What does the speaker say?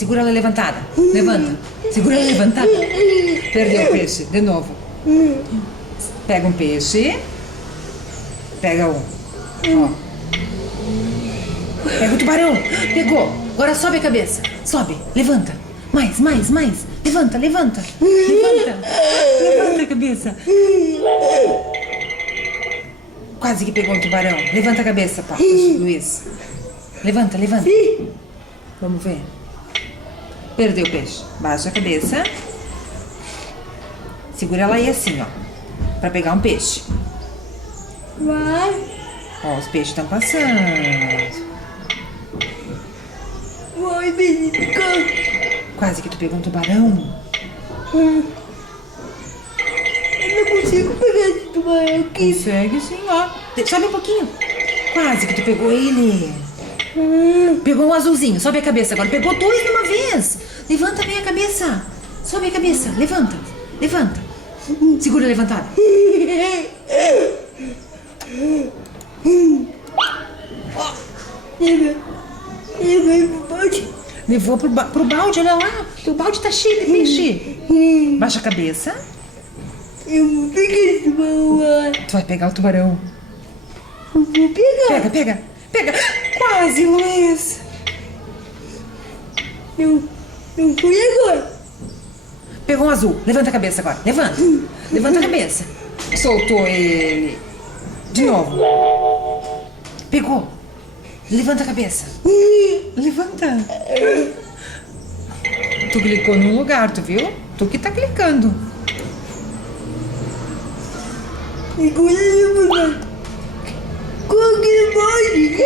Segura ela levantada. Levanta. Segura ela levantada. Perdeu o peixe. De novo. Pega um peixe. Pega um. Ó. Pega o tubarão. Pegou. Agora sobe a cabeça. Sobe. Levanta. Mais. Levanta. Levanta a cabeça. Quase que pegou um tubarão. Levanta a cabeça, pá. Luiz. Levanta. Vamos ver. Perdeu o peixe. Baixa a cabeça. Segura ela aí assim, ó. Pra pegar um peixe. Vai. Ó, os peixes estão passando. Vai, Benito. Quase que tu pegou um tubarão. Eu não consigo pegar esse tubarão aqui. Consegue sim, ó. Sobe um pouquinho. Quase que tu pegou ele. Pegou um azulzinho. Sobe a cabeça agora. Pegou dois de uma vez. Levanta bem a cabeça. Sobe a cabeça. Levanta. Segura levantada. Levou pro balde, olha lá. O balde tá cheio de peixe. Baixa a cabeça. Eu vou pegar esse tubarão lá. Tu vai pegar o tubarão. Eu vou pegar. Pega. Quase, Luiz. Eu fui agora. Pegou um azul. Levanta a cabeça agora. Levanta a cabeça. Soltou ele. De novo. Pegou. Levanta a cabeça. Levanta. Tu clicou num lugar, tu viu? Tu que tá clicando. Segura ele, mano. Qual que pode?